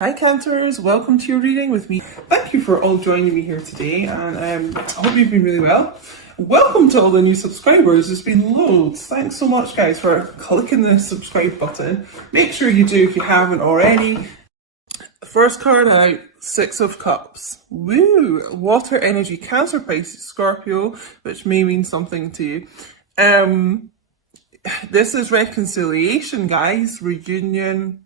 Hi Cancers, welcome to your reading with me. Thank you for all joining me here today, and I hope you've been really well. Welcome to all the new subscribers. There's been loads. Thanks so much guys for clicking the subscribe button. Make sure you do if you haven't already. First card out, Six of Cups. Woo! Water energy, Cancer, Pisces, Scorpio, which may mean something to you. This is reconciliation, guys. Reunion.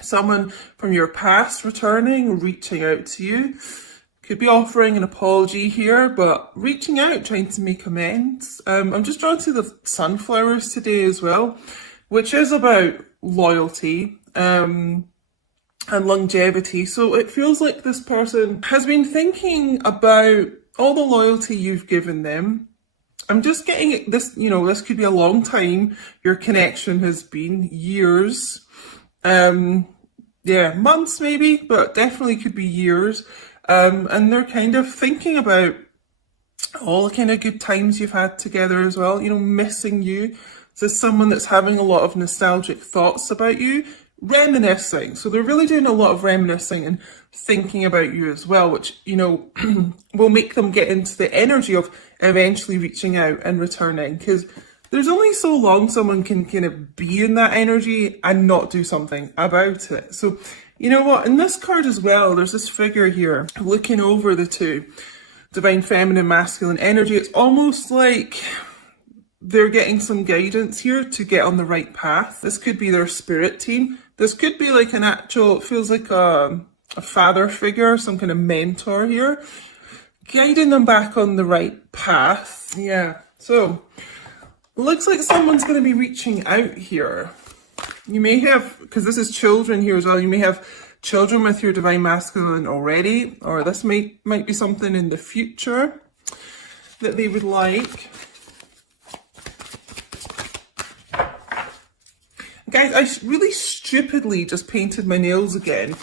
Someone from your past returning, reaching out to you. Could be offering an apology here, but reaching out, trying to make amends. I'm just drawn to the sunflowers today as well, which is about loyalty and longevity. So it feels like this person has been thinking about all the loyalty you've given them. I'm just getting this, this could be a long time. Your connection has been years. Yeah, months maybe, but definitely could be years. And they're kind of thinking about all the kind of good times you've had together as well, missing you. So there's someone that's having a lot of nostalgic thoughts about you, reminiscing. So they're really doing a lot of reminiscing and thinking about you as well, which, will make them get into the energy of eventually reaching out and returning, because there's only so long someone can kind of be in that energy and not do something about it. So, you know what? In this card as well, there's this figure here looking over the two. Divine feminine, masculine energy. It's almost like they're getting some guidance here to get on the right path. This could be their spirit team. This could be like an actual, it feels like a father figure, some kind of mentor here, guiding them back on the right path. Yeah. So looks like someone's going to be reaching out here. You may have, because this is children here as well, you may have children with your divine masculine already, or this might be something in the future that they would like. Guys, I really stupidly just painted my nails again.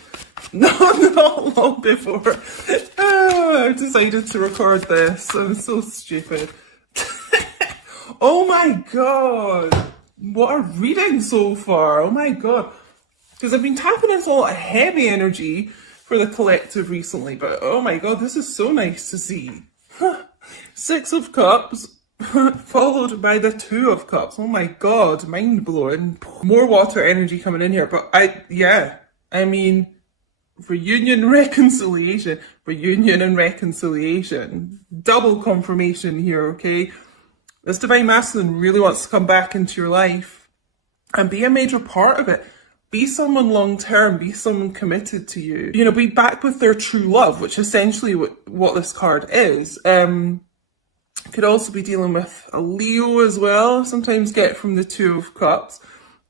Not long before I decided to record this. I'm so stupid. Oh my god, what a reading so far. Oh my god, because I've been tapping into a lot of heavy energy for the collective recently, but oh my god, this is so nice to see. Six of Cups followed by the Two of Cups. Oh my god, mind blowing. More water energy coming in here, but I mean reunion, reconciliation, reunion and reconciliation, double confirmation here. Okay, this divine masculine really wants to come back into your life and be a major part of it. Be someone long-term, be someone committed to you. Be back with their true love, which is essentially what this card is. Could also be dealing with a Leo as well, sometimes get from the Two of Cups.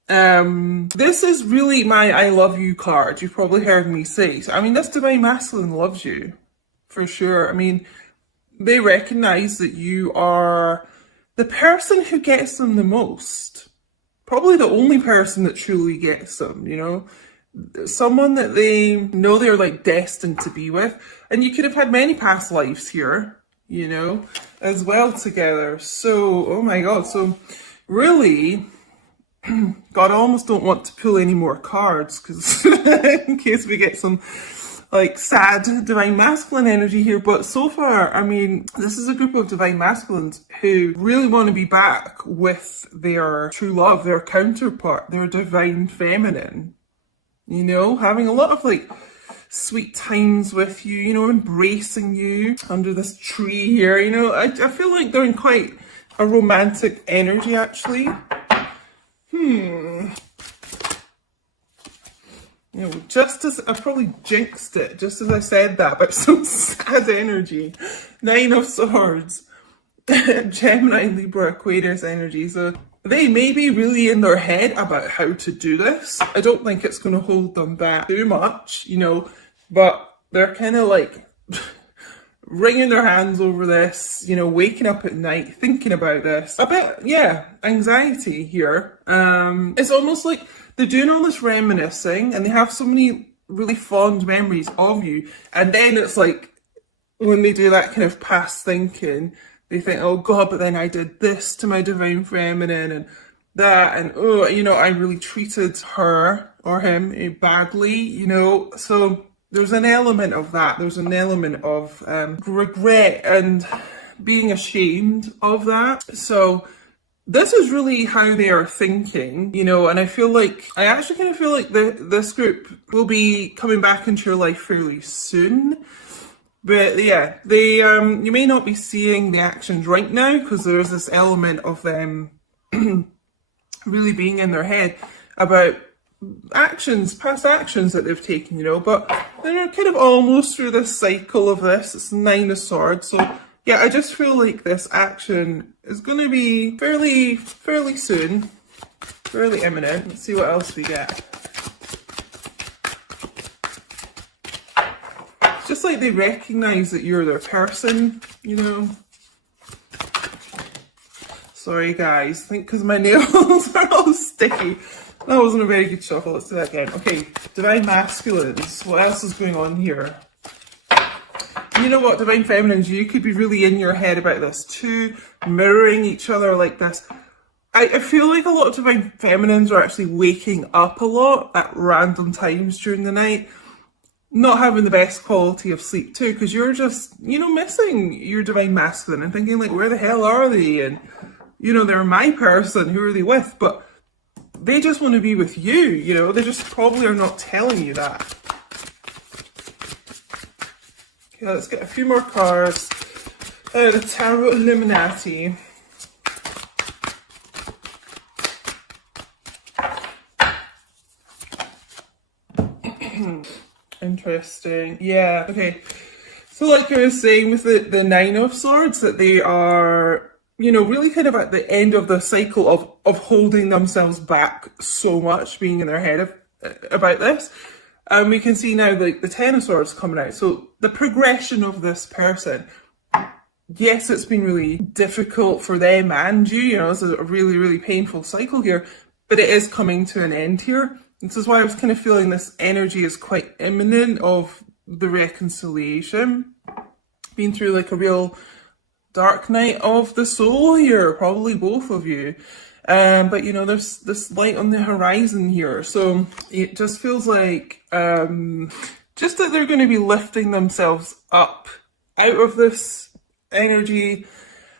This is really my I love you card. You've probably heard me say. So, this divine masculine loves you, for sure. They recognize that you are the person who gets them the most. Probably the only person that truly gets them, Someone that they know they're like destined to be with. And you could have had many past lives here, as well together. So, oh my god. So really, God, I almost don't want to pull any more cards, because in case we get some like sad divine masculine energy here. But so far, this is a group of divine masculines who really want to be back with their true love, their counterpart, their divine feminine, having a lot of like sweet times with you, embracing you under this tree here. I feel like they're in quite a romantic energy actually. Just as I probably jinxed it, just as I said that, but some sad energy. Nine of Swords, Gemini, Libra, Aquarius energy. So they may be really in their head about how to do this. I don't think it's going to hold them back too much, but they're kind of like wringing their hands over this, waking up at night thinking about this. A bit, anxiety here. It's almost like they're doing all this reminiscing and they have so many really fond memories of you. And then it's like, when they do that kind of past thinking, they think, oh god, but then I did this to my divine feminine, and that, and oh, you know, I really treated her or him badly, you know. So there's an element of that. There's an element of regret and being ashamed of that. So this is really how they are thinking, you know, and I actually kind of feel like this group will be coming back into your life fairly soon. But yeah, they you may not be seeing the actions right now because there's this element of them really being in their head about past actions that they've taken, you know, but they're kind of almost through this cycle of this. It's Nine of Swords. So yeah, I just feel like this action is going to be fairly soon, fairly imminent. Let's see what else we get. It's just like they recognise that you're their person, you know. Sorry guys, I think because my nails are all sticky. That wasn't a very good shuffle. Let's do that again. Okay, Divine Masculines. What else is going on here? You know what, Divine Feminines, you could be really in your head about this too, mirroring each other like this. I feel like a lot of Divine Feminines are actually waking up a lot at random times during the night, not having the best quality of sleep too, because you're just, you know, missing your Divine Masculine and thinking like, where the hell are they? And, you know, they're my person, who are they with? But they just want to be with you, you know, they just probably are not telling you that. Okay, let's get a few more cards. The Tarot Illuminati. Interesting. Yeah, okay. So like I was saying with the Nine of Swords, that they are, you know, really kind of at the end of the cycle of holding themselves back so much, being in their head about this. And we can see now like the Ten of Swords coming out. So the progression of this person, yes, it's been really difficult for them and you know, it's a really painful cycle here, but it is coming to an end here. This is why I was kind of feeling this energy is quite imminent of the reconciliation. Been through like a real dark night of the soul here, probably both of you. But you know, there's this light on the horizon here. So it just feels like just that they're going to be lifting themselves up out of this energy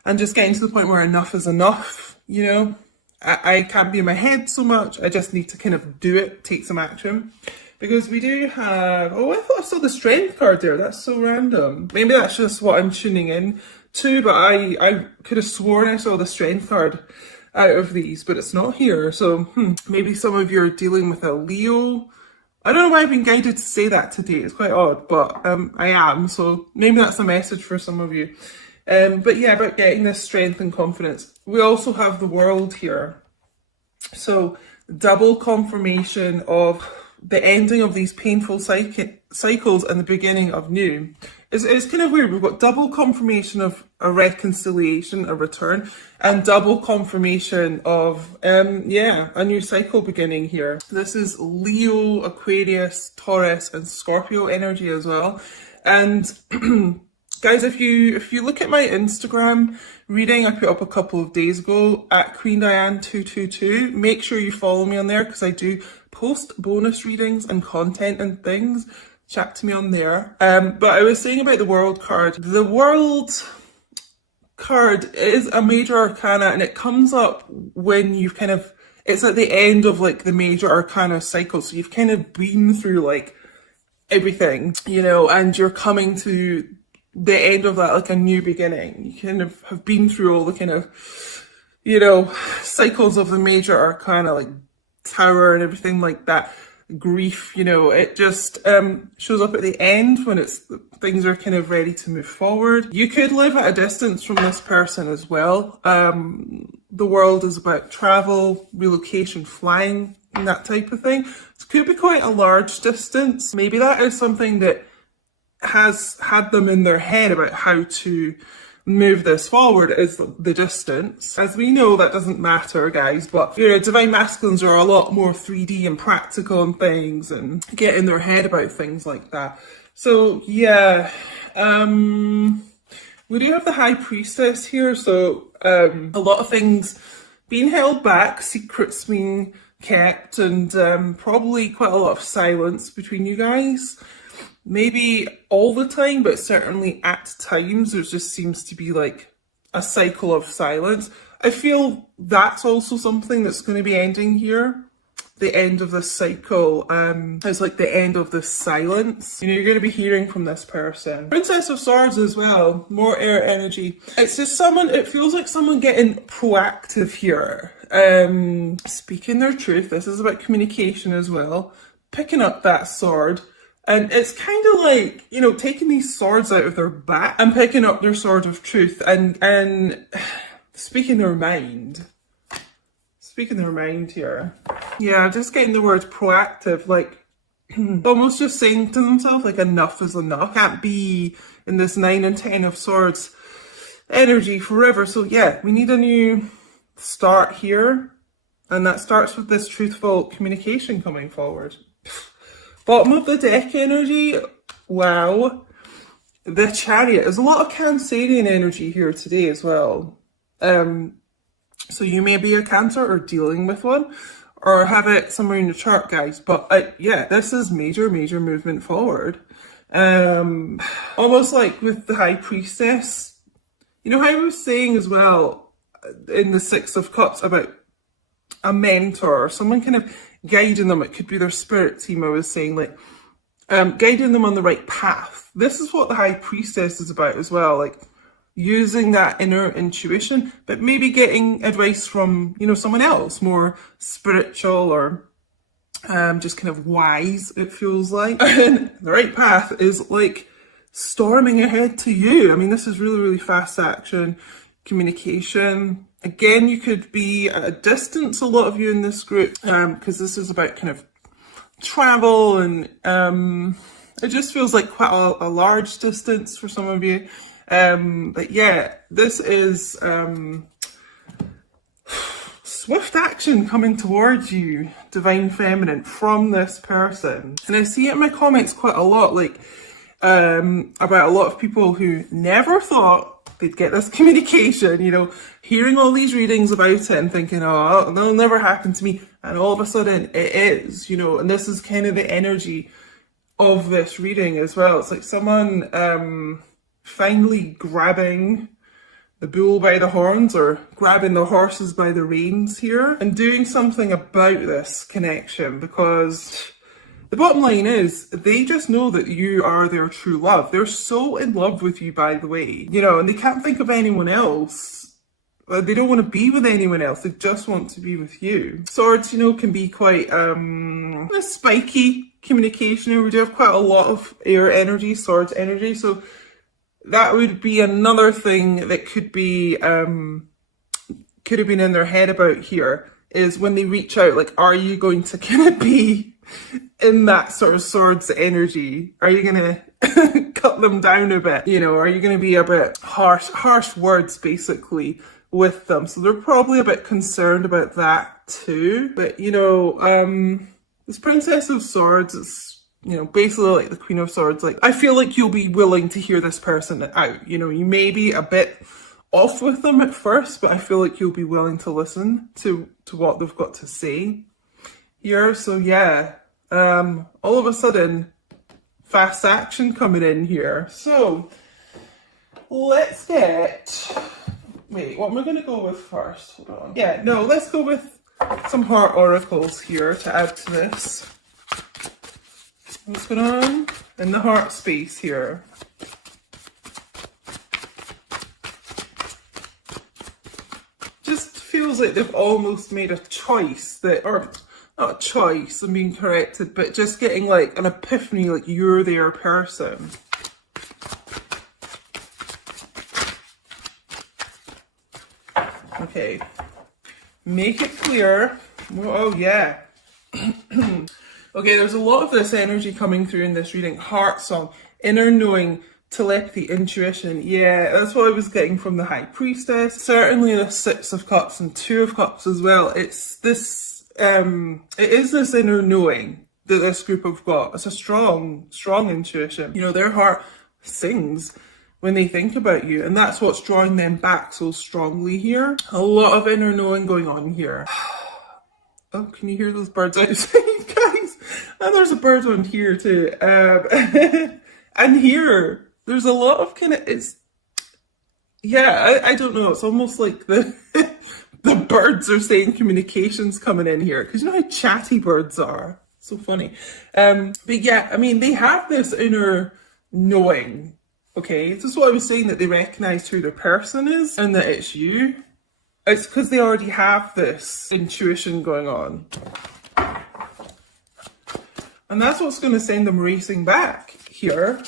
and just getting to the point where enough is enough, you know. I can't be in my head so much. I just need to kind of do it, take some action. Because we do have, oh, I thought I saw the Strength card there. That's so random. Maybe that's just what I'm tuning in to, but I could have sworn I saw the Strength card out of these, but it's not here. So maybe some of you are dealing with a Leo. I don't know why I've been guided to say that today. It's quite odd, but I am. So maybe that's a message for some of you. But yeah, about getting this strength and confidence. We also have the World here. So double confirmation of the ending of these painful cycles and the beginning of new. It's kind of weird. We've got double confirmation of a reconciliation, a return, and double confirmation of, yeah, a new cycle beginning here. This is Leo, Aquarius, Taurus, and Scorpio energy as well. And guys, if you look at my Instagram reading I put up a couple of days ago at Queen Diane 222, make sure you follow me on there because I do post bonus readings and content and things. Chat to me on there. But I was saying about the World card. The World card is a major arcana and it comes up when you've kind of, it's at the end of like the major arcana cycle. So you've kind of been through like everything, you know, and you're coming to the end of that, like a new beginning. You kind of have been through all the kind of, you know, cycles of the major arcana, like Tower and everything like that. Grief, you know, it just shows up at the end when it's things are kind of ready to move forward. You could live at a distance from this person as well. The World is about travel, relocation, flying, and that type of thing. It could be quite a large distance. Maybe that is something that has had them in their head about how to move this forward, is the distance. As we know, that doesn't matter, guys, but you know, Divine Masculines are a lot more 3D and practical and things and get in their head about things like that. So yeah, we do have the High Priestess here, so a lot of things being held back, secrets being kept, and probably quite a lot of silence between you guys. Maybe all the time, but certainly at times there just seems to be like a cycle of silence. I feel that's also something that's going to be ending here. The end of this cycle is like the end of this silence. You know, you're going to be hearing from this person. Princess of Swords as well, more air energy. It's just someone, it feels like someone getting proactive here. Speaking their truth. This is about communication as well. Picking up that sword. And it's kind of like, you know, taking these swords out of their back and picking up their sword of truth and speaking their mind. Speaking their mind here. Yeah, just getting the word proactive, like almost just saying to themselves, like, enough is enough. Can't be in this 9 and 10 of Swords energy forever. So yeah, we need a new start here. And that starts with this truthful communication coming forward. Bottom of the deck energy, wow. The Chariot. There's a lot of Cancerian energy here today as well. So you may be a Cancer or dealing with one, or have it somewhere in your chart, guys. But yeah, this is major movement forward. Almost like with the High Priestess. You know how I was saying as well in the Six of Cups about a mentor, someone kind of guiding them. It could be their spirit team, I was saying, like guiding them on the right path. This is what the High Priestess is about as well, like using that inner intuition, but maybe getting advice from, you know, someone else, more spiritual or just kind of wise, it feels like. And the right path is like storming ahead to you. I mean, this is really fast action, communication. Again, you could be at a distance, a lot of you in this group, because this is about kind of travel, and it just feels like quite a large distance for some of you. But yeah, this is swift action coming towards you, Divine Feminine, from this person. And I see it in my comments quite a lot, like about a lot of people who never thought they'd get this communication, you know, hearing all these readings about it and thinking, oh, that'll never happen to me. And all of a sudden it is, you know, and this is kind of the energy of this reading as well. It's like someone finally grabbing the bull by the horns, or grabbing the horses by the reins here, and doing something about this connection, because the bottom line is they just know that you are their true love. They're so in love with you, by the way, you know, and they can't think of anyone else. They don't want to be with anyone else. They just want to be with you. Swords, you know, can be quite a spiky communication. We do have quite a lot of air energy, swords energy, so that would be another thing that could have been in their head about here, is when they reach out, like, are you going to kind of be in that sort of swords energy? Are you going to cut them down a bit? You know, are you going to be a bit harsh words basically with them? So they're probably a bit concerned about that too. But, you know, this Princess of Swords is, you know, basically like the Queen of Swords. Like, I feel like you'll be willing to hear this person out. You know, you may be a bit off with them at first, but I feel like you'll be willing to listen to what they've got to say here. So yeah, all of a sudden, fast action coming in here. So let's get, wait, what am I going to go with first? Hold on. Yeah, no, let's go with some heart oracles here to add to this. What's going on in the heart space here? Just feels like they've almost made a choice that, or not a choice, I'm being corrected, but just getting like an epiphany, like you're their person. Okay, make it clear. Oh yeah. Okay, there's a lot of this energy coming through in this reading. Heart song, inner knowing, telepathy, intuition. Yeah, that's what I was getting from the High Priestess. Certainly the Six of Cups and Two of Cups as well. It's this, it is this inner knowing that this group have got. It's a strong intuition. You know, their heart sings when they think about you. And that's what's drawing them back so strongly here. A lot of inner knowing going on here. Oh, can you hear those birds outside, guys? And there's a bird on here too. And here, there's a lot of kind of, I don't know. It's almost like the the birds are saying communication's coming in here. Because you know how chatty birds are? So funny. But yeah, I mean, they have this inner knowing. Okay, this is what I was saying, that they recognize who their person is and that it's you. It's because they already have this intuition going on. And that's what's going to send them racing back here.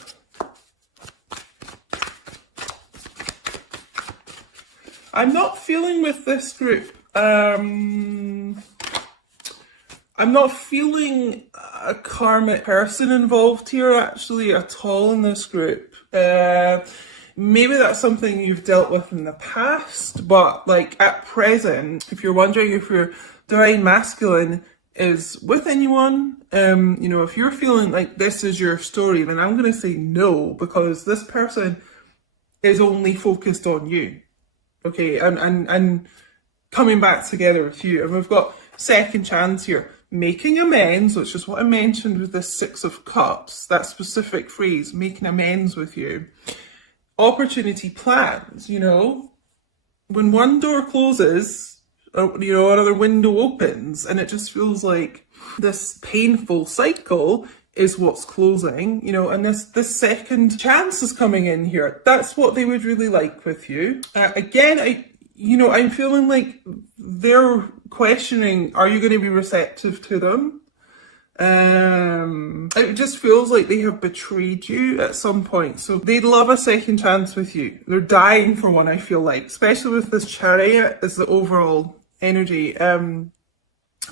I'm not feeling with this group, I'm not feeling a karmic person involved here actually at all in this group. Maybe that's something you've dealt with in the past, but like at present, if you're wondering if your divine masculine is with anyone, you know, if you're feeling like this is your story, then I'm going to say no, because this person is only focused on you. Okay, and coming back together with you. And we've got second chance here. Making amends, which is what I mentioned with the Six of Cups, that specific phrase, making amends with you. Opportunity plans, you know. When one door closes, you know, another window opens, and it just feels like this painful cycle is what's closing, you know, and this second chance is coming in here. That's what they would really like with you. Again, I'm feeling like they're questioning, are you going to be receptive to them? It just feels like they have betrayed you at some point. So they'd love a second chance with you. They're dying for one, I feel like, especially with this Chariot as the overall energy.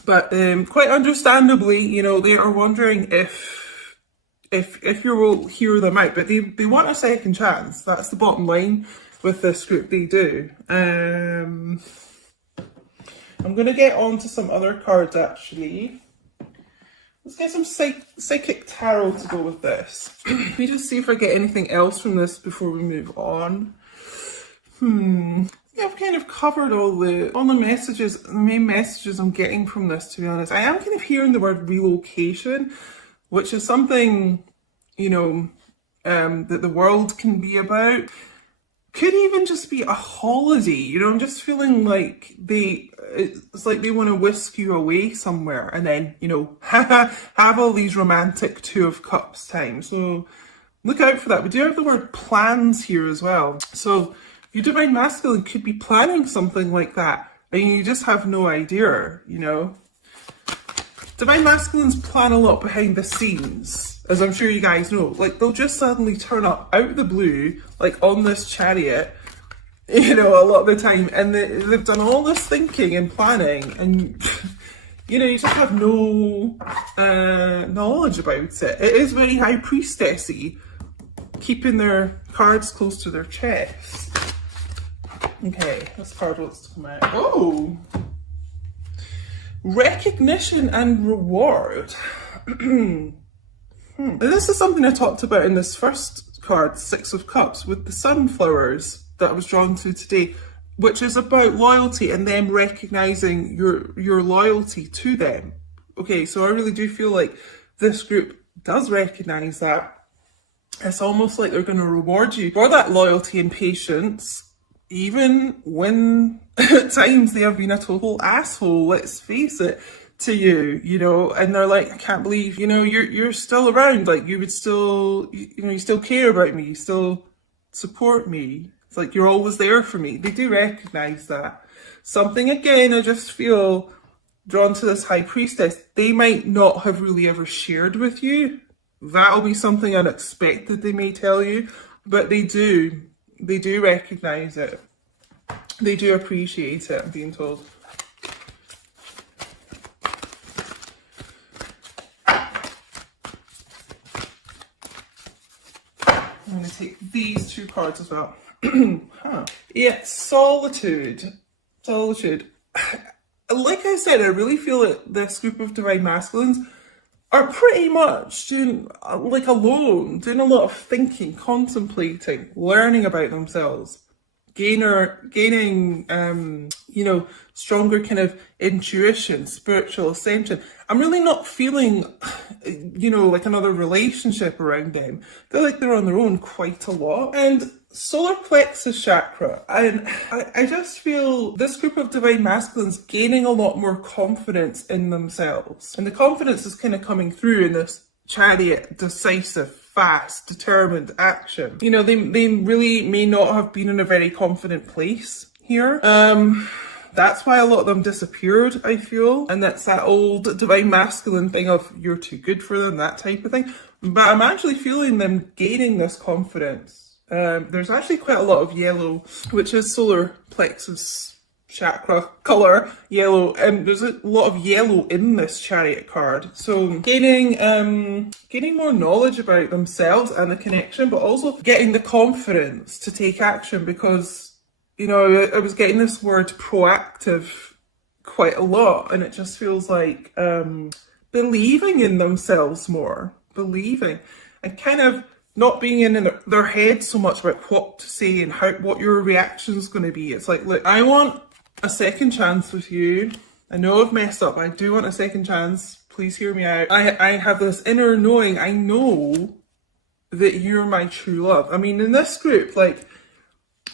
But quite understandably, you know, they are wondering if you will hear them out. But they want a second chance. That's the bottom line with this group. They do. I'm going to get on to some other cards, actually. Let's get some psychic tarot to go with this. Let me just see if I get anything else from this before we move on. I've kind of covered all the messages, the main messages I'm getting from this, to be honest. I am kind of hearing the word relocation, which is something, you know, that the world can be about. Could even just be a holiday, you know. I'm just feeling like it's like they want to whisk you away somewhere and then, you know, have all these romantic Two of Cups time. So look out for that. We do have the word plans here as well. So your divine masculine could be planning something like that, and you just have no idea, you know. Divine masculines plan a lot behind the scenes, as I'm sure you guys know. Like, they'll just suddenly turn up out of the blue, like on this Chariot, you know, a lot of the time, and they've done all this thinking and planning, and you know, you just have no knowledge about it. It is very High Priestess-y, keeping their cards close to their chest. Okay, this card wants to come out. Oh! Recognition and reward. This is something I talked about in this first card, Six of Cups, with the sunflowers that I was drawn to today, which is about loyalty and them recognizing your loyalty to them. Okay, so I really do feel like this group does recognize that. It's almost like they're going to reward you for that loyalty and patience, even when at times they have been a total asshole, let's face it, to you, you know, and they're like, I can't believe, you know, you're still around, like, you would still, you know, you still care about me, you still support me, it's like you're always there for me. They do recognize that. Something, again, I just feel drawn to this High Priestess, they might not have really ever shared with you. That'll be something unexpected they may tell you, but they do recognize it. They do appreciate it, I'm being told. I'm going to take these two cards as well. Yeah, solitude. Solitude. Like I said, I really feel that this group of divine masculines are pretty much doing, like, alone, doing a lot of thinking, contemplating, learning about themselves, gaining, stronger kind of intuition, spiritual ascension. I'm really not feeling, like another relationship around them. I feel like they're on their own quite a lot. And solar plexus chakra, and I just feel this group of divine masculines gaining a lot more confidence in themselves. And the confidence is kind of coming through in this Chariot, decisive, fast, determined action. They really may not have been in a very confident place here. That's why a lot of them disappeared, I feel. And that's that old divine masculine thing of you're too good for them, that type of thing. But I'm actually feeling them gaining this confidence. There's actually quite a lot of yellow, which is solar plexus chakra colour, yellow, and there's a lot of yellow in this Chariot card. So gaining more knowledge about themselves and the connection, but also getting the confidence to take action, because I was getting this word proactive quite a lot, and it just feels like believing in themselves more, believing, and kind of not being in their head so much about what to say and what your reaction is going to be. It's like, look, I want a second chance with you. I know I've messed up. I do want a second chance. Please hear me out. I have this inner knowing. I know that you're my true love. I mean, in this group, like,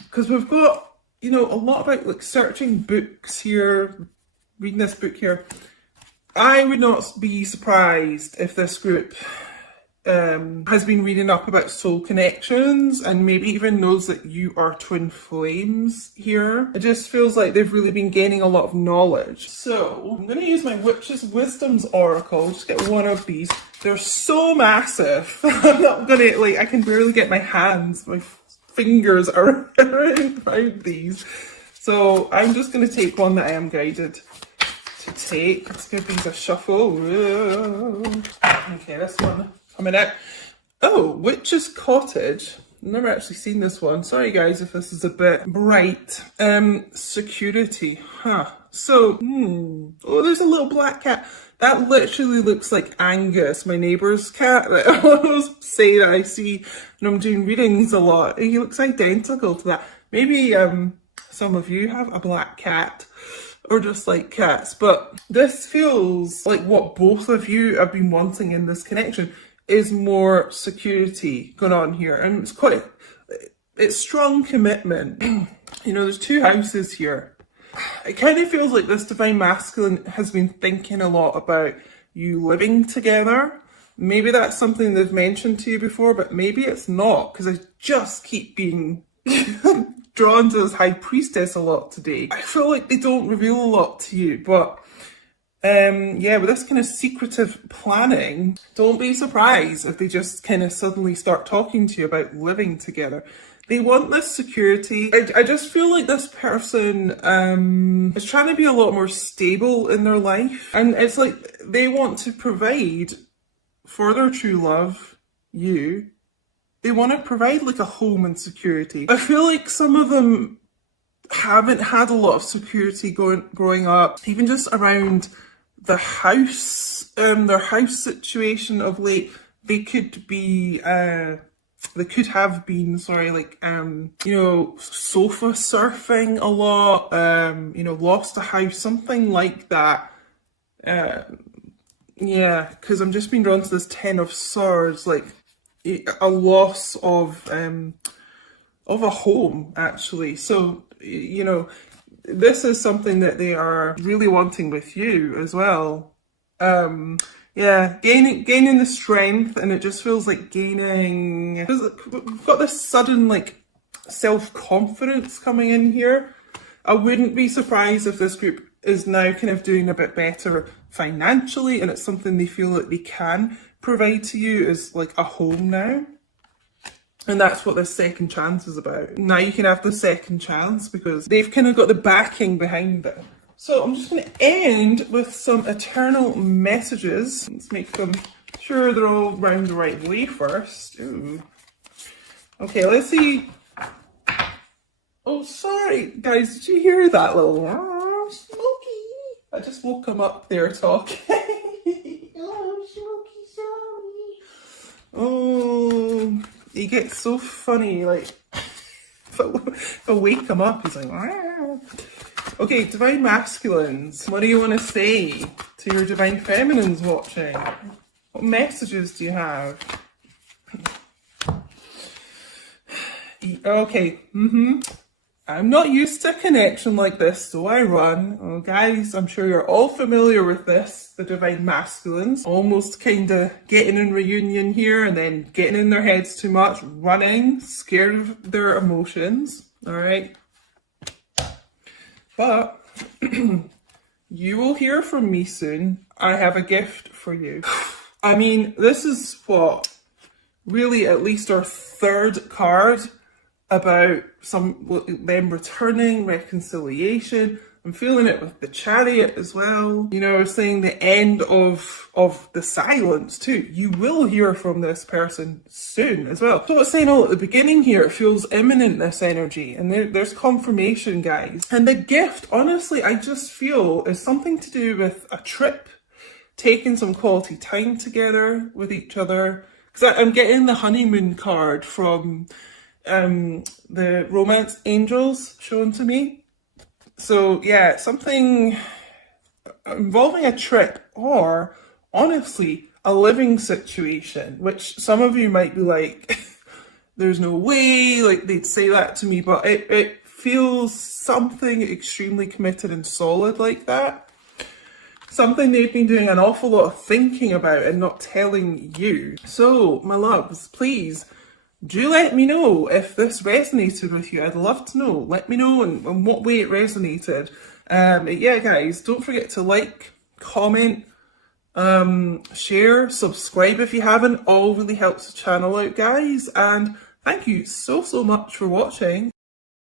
because we've got, a lot about like searching books here, reading this book here. I would not be surprised if this group has been reading up about soul connections and maybe even knows that you are twin flames here. It just feels like they've really been gaining a lot of knowledge. So I'm going to use my Witch's Wisdom's Oracle. Just get one of these. They're so massive. I'm not going to, I can barely get my fingers around these. So I'm just going to take one that I am guided to take. Let's give these a shuffle. Okay, this one coming out. Oh, Witch's Cottage. I've never actually seen this one. Sorry guys if this is a bit bright. Security. So, oh, there's a little black cat. That literally looks like Angus, my neighbour's cat that I always say that I see when I'm doing readings a lot. He looks identical to that. Maybe some of you have a black cat or just like cats, but this feels like what both of you have been wanting in this connection is more security going on here. And it's strong commitment. There's two houses here. It kind of feels like this divine masculine has been thinking a lot about you living together. Maybe that's something they've mentioned to you before, but maybe it's not, because I just keep being drawn to this High Priestess a lot today. I feel like they don't reveal a lot to you, but with this kind of secretive planning, don't be surprised if they just kind of suddenly start talking to you about living together. They want this security. I just feel like this person is trying to be a lot more stable in their life. And it's like they want to provide for their true love, you. They want to provide like a home and security. I feel like some of them haven't had a lot of security growing up, even just around the house, their house situation of late. They could have been, sofa surfing a lot, lost a house, something like that. Because I'm just being drawn to this Ten of Swords, like a loss of a home, actually. So, this is something that they are really wanting with you as well. Gaining the strength, and it just feels like gaining. We've got this sudden self-confidence coming in here. I wouldn't be surprised if this group is now kind of doing a bit better financially, and it's something they feel like they can provide to you as like a home now. And that's what this second chance is about. Now you can have the second chance because they've kind of got the backing behind it. So I'm just going to end with some eternal messages. Let's make them sure they're all round the right way first. Ooh. Okay, let's see. Oh, sorry, guys. Did you hear that little Smokey? I just woke him up there talking. Oh, Smokey. Oh, he gets so funny, like, if I wake him up, he's like, "Rah." Okay, divine masculines, what do you want to say to your divine feminines watching? What messages do you have? Okay, I'm not used to a connection like this, so I run. Oh, guys, I'm sure you're all familiar with this, the divine masculines. Almost kind of getting in reunion here and then getting in their heads too much, running, scared of their emotions, all right? But you will hear from me soon. I have a gift for you. I mean, this is what, really at least our third card about them returning, reconciliation. I'm feeling it with the Chariot as well. You know, saying the end of the silence too. You will hear from this person soon as well. So it's saying all at the beginning here, it feels imminent, this energy. And there's confirmation, guys. And the gift, honestly, I just feel is something to do with a trip, taking some quality time together with each other. Because I'm getting the honeymoon card from the romance angels shown to me. So yeah, something involving a trip or honestly a living situation, which some of you might be like, there's no way, like they'd say that to me, but it feels something extremely committed and solid like that. Something they've been doing an awful lot of thinking about and not telling you. So, my loves, please do let me know if this resonated with you. I'd love to know. Let me know in what way it resonated. Yeah, guys, don't forget to like, comment, share, subscribe if you haven't. All really helps the channel out, guys. And thank you so much for watching.